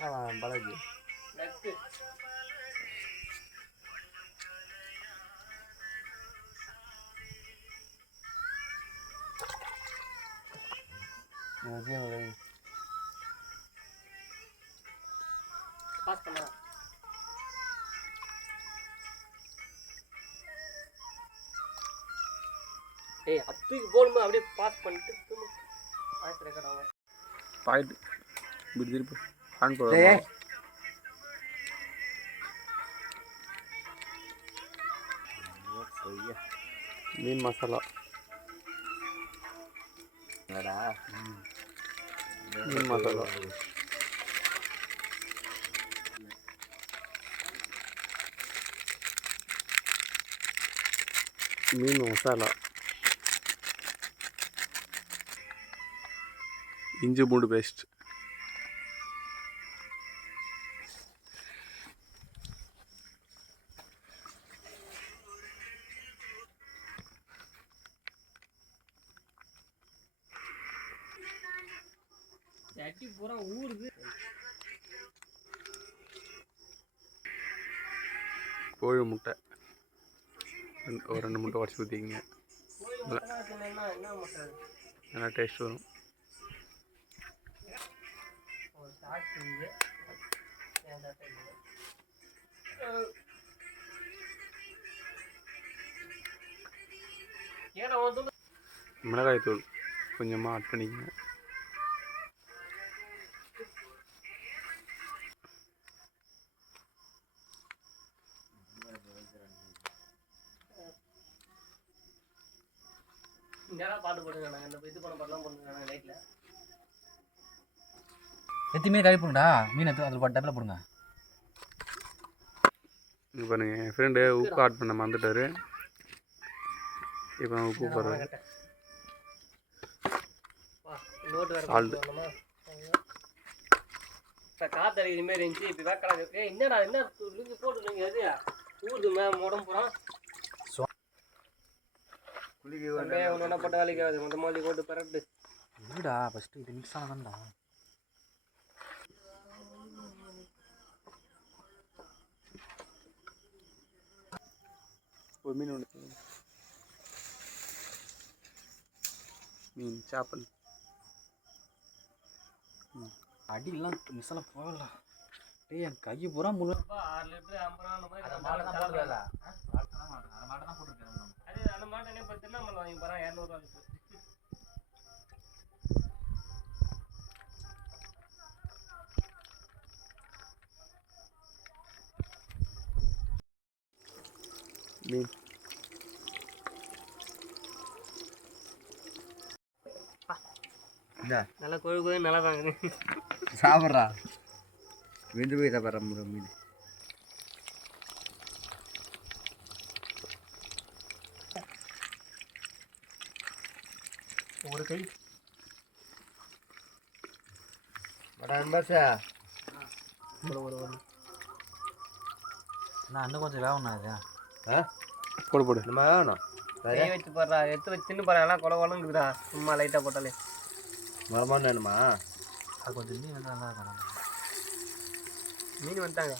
பழகு பாஸ் பண்ணா ஏய் அப்பீக்கு போடும்போது அப்படியே பாஸ் பண்ணிட்டு பாஸ் ரெக்கார்ட் ஆகும் பாயிண்ட் இப்படி திருப்பி ஆன் போடுங்க மீன் மசாலா மீன் மசாலா மீன் மசாலா இஞ்சி பூண்டு பேஸ்ட் சட்டி பூரா ஊறுது கோழி முட்டை ஒரு 2 முட்டை உடச்சி ஊற்றிக்கிங்க நல்லா டேஸ்ட் வரும் மிளகாய் தூள் கொஞ்சமாக ஆட் பண்ணிக்கங்க பாட்டு போடுங்க நாங்கள் இந்த இது பண்ண பாட்டுலாம் போடுங்க நாங்கள் நைட்டில் எத்தி மீன் கறி போடுங்கடா மீன் எடுத்து அதில் போட்டு டப்பில் போடுங்க இப்போ பாருங்க என் ஃப்ரெண்டு உப்பு ஆட் பண்ண மறந்துட்டாரு இப்போ நான் உப்பு போடுறேன் சால்ட் இப்போ காற்று அடிக்கிற மாரி இருந்துச்சு இப்போ வேக்கடா என்னடா என்ன போட்டுருங்க எது ஊருது மேம் உடம்புறோம் ஒன்று என்ன போட்ட வேலைக்கு ஆகுது மொத்த மாதிரி போட்டு பரட்டு இல்லைடா ஃபஸ்ட்டு இது மிக்ஸ் ஆனதான்டா ஒரு மீன் ஒன்று மீன் சாப்பல் அடிலாம் மிஸ்ஸெல்லாம் போகல டேய் என் கையை பூரா முழு 6 லிட்டரு 50 ரூபா அது அந்த மாட்டனே பார்த்தீங்கன்னா நம்ம வாங்கி போகிறோம் 200 ரூபா மீன் நல்லா கொழுகு நல்லா தாங்க சாப்பிட்றா விந்து போய் சாப்பிட்ற மீன் ஒரு கை நான் இன்னும் கொஞ்சம் வேகணும் அது போடு போடு நம்ம வேகணும் கை வச்சு போடுறா எடுத்து வச்சு தின்னு போகிறா எல்லாம் குழம்புக்குதுடா சும்மா லைட்டாக போட்டாலே மரமான வேணுமா அது கொஞ்சம் மீன் வந்து நல்லா இருக்கணும் மீன் வந்துட்டாங்க